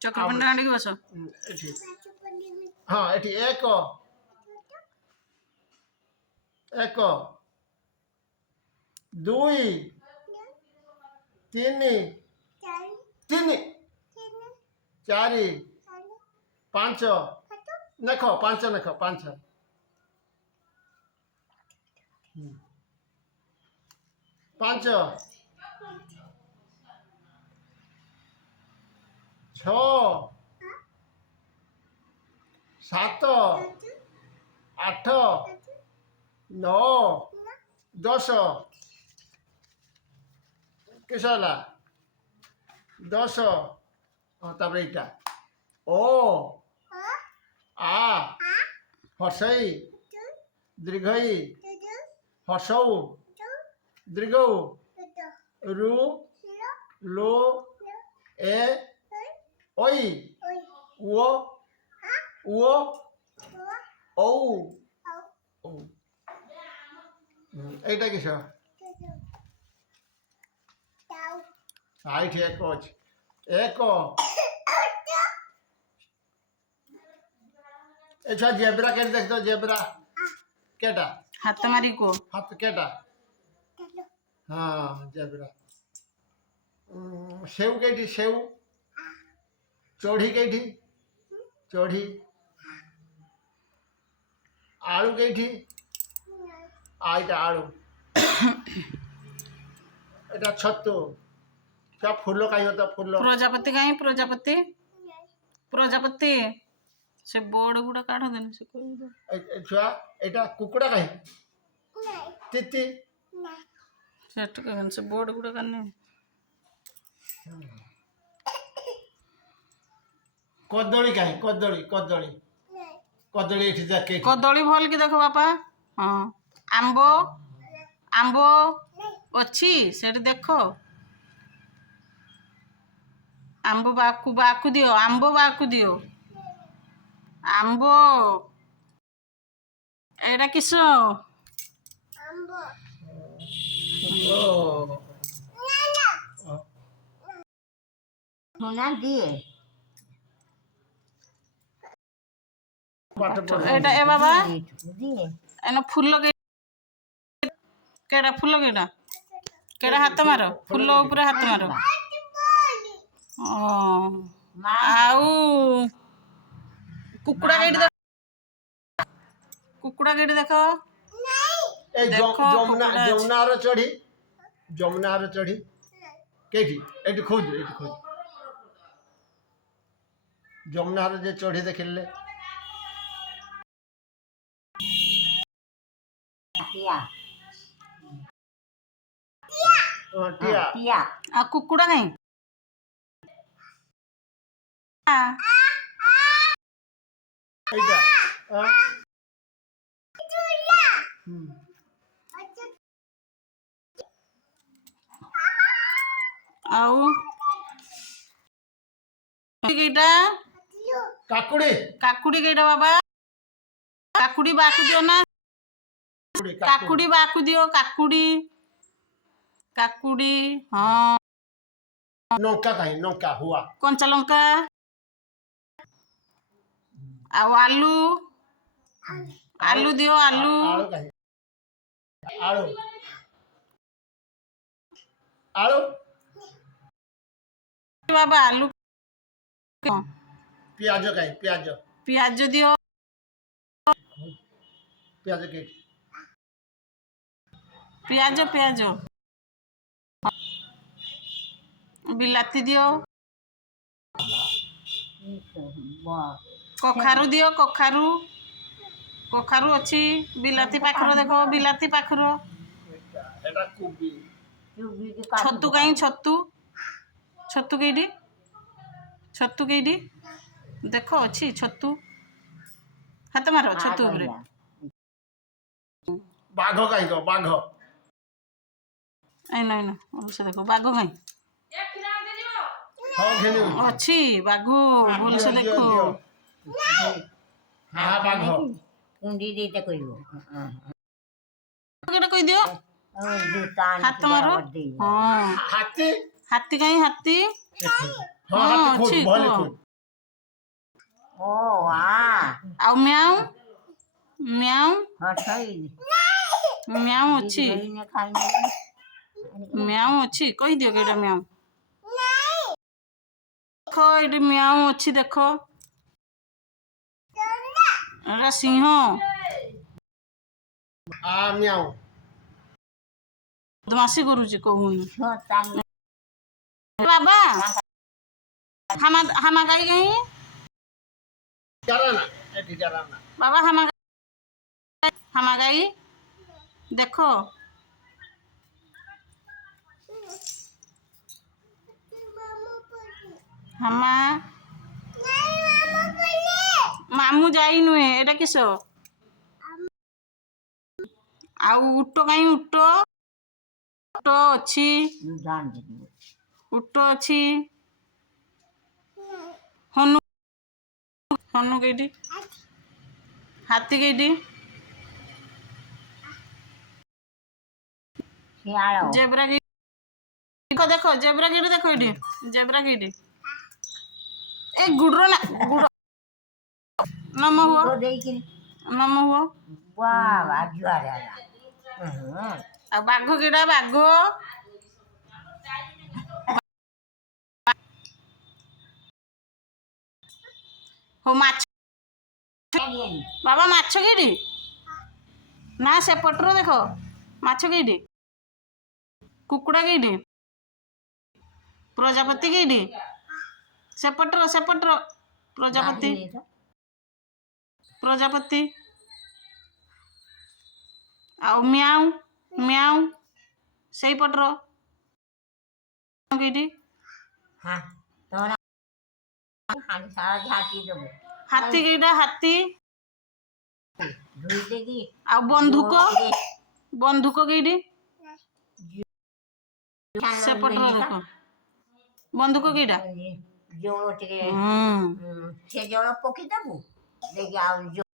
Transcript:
चक्र पिंड आने की बस हाँ एटी एक एक दुई तीन तीन चारि पांच नख पांच नख पांच पांच छ सात आठ नौ दस किसला 10 तापर इटा ओ आ हर्षई दीर्घई हर्षौ दीर्घौ रु लो ए ओई ओ औ এইটা কিস আইটি এক আছে এক अच्छा जेब्रा के देख दो जेब्रा केटा हाथ मारी को हाथ केटा हाँ जेब्रा सेव केटी सेव चोढ़ी केटी चोढ़ी आलू केटी आईटा आलू এটা ছত্তু क्या फूल कहीं होता फूल प्रजापति कहीं प्रजापति प्रजापति से बोर्ड गुड़ा काढ़ देने से कोई छुआ एटा कुकुड़ा कहीं तिती सेट कहन से बोर्ड गुड़ा करने कदली कहीं कदली कदली कदली एठी जाके कदली भल की देखो बापा हाँ आंबो आंबो अच्छी सेठ देखो आंबो बाकु बाकु दियो आंबो बाकु दियो आंबो एटा किस आंबो सोना दिए एटा ए बाबा दिए एनो फूल के केड़ा फूल केड़ा केड़ा हाथ मारो फूल ऊपर हाथ मारो आउ कुकुड़ा केड़ी देख कुकुड़ा केड़ी देखो ए जमुना जमुना रो चढ़ी केठी एठी खोज जमुना रो जे चढ़ी देखिले टिया टिया टिया आ कुकुड़ा कहीं एटा आउ केटा काकुड़ी काकुड़ी केटा बाबा काकुड़ी बाकु दियो ना काकुड़ी बाकु दियो काकुड़ी काकुड़ी हाँ नौका कहीं नौका हुआ कंचा लंका आउ आलू आलू दियो आलू आलू कहीं आलू आलू बाबा आलू प्याज कहीं प्याज प्याज दियो प्याज के प्याज प्याज बिलाती दियो कखारू दियो कखारू कखारू अच्छी बिलाती पाखर देखो बिलाती पाखर एटा कोबी छतु कहीं छतु छतु केडी देखो अच्छी छतु हाथ मारो छतु उपरे बाघ कहीं तो बाघ आई ना से देखो बाघ कहीं हाँ घेने अच्छी बाघो बोल से देखो हाँ बाघ कुंडी देते कोई वो केटा कोई दियो हाथ मारो हाँ हाथी हाथी कहीं हाथी हाँ हाथी अच्छी खूब भले खूब ଓ ଆ ଆଉ ମ୍ୟାଉ ମ୍ୟାଉ ହଠଇ ମ୍ୟାଉ ଅଛି ଧୋଇନେ ଖାଇନେ ମ୍ୟାଉ ଅଛି କହିଦିଅ କି ଏଇଟା ମ୍ୟାଉ ଦେଖ ଏଇଠି ମ୍ୟାଉ ଅଛି ଦେଖ ଏଟା ସିଂହ ମିଆଉ ବଦମାସି କରୁଛି କହୁନି ଛୁଆ ତାଲି ବାବା হামা গাই গাই জানা না এটি জানা না বাবা হামা গাই দেখো হামা মামু যাই নুহে এটা কিস ଆଉ ଉଟ କାଇଁ ଉଟ ଅଛି ଜାন দিবি ଉଟ ଅଛି ହନୁ ହନୁ କେଇଟି ହାତୀ କେଇଟି শিয়াল ଜେବ୍ରା କେଇଟି ଦେଖ ଜେବ୍ରା କେଇଟି ଦେଖ ଏଇଠି ଜେବ୍ରା କେଇଟି ଏ ଗୁଡର ନା ଗୁଡ ନମ ହୁଅ তো দেখি ନମ ହୁଅ বাবা জুয়ারে ଆଉ ବାଘ କେଇଟା ବାଘ ହଉ ମାଛ ବାବା ମାଛ କେଇଟି ନା ସେପଟର ଦେଖ ମାଛ କେଇଟି କୁକୁଡ଼ା କେଇଟି ପ୍ରଜାପତି କେଇଟି ସେପଟର ପ୍ରଜାପତି ପ୍ରଜାପତି ଆଉ ମ୍ୟାଉ ମ୍ୟାଉ ସେଇପଟର କେଇଟି হ্যাঁ তোমরা হাঁড়ি সারা ঝাঁটি দেবো ହାତୀ କେଇଟା ହାତୀ ধুইতে কি ଆଉ ବନ୍ଧୁକ କେଇଟି ସେପଟର ଦେଖ ବନ୍ଧୁକ କେଇଟା ଜଳ ଟିକେ ହୁଁ ସେ ଜଳ ପକେଇ ଦେବୁ দেখি ଆଉ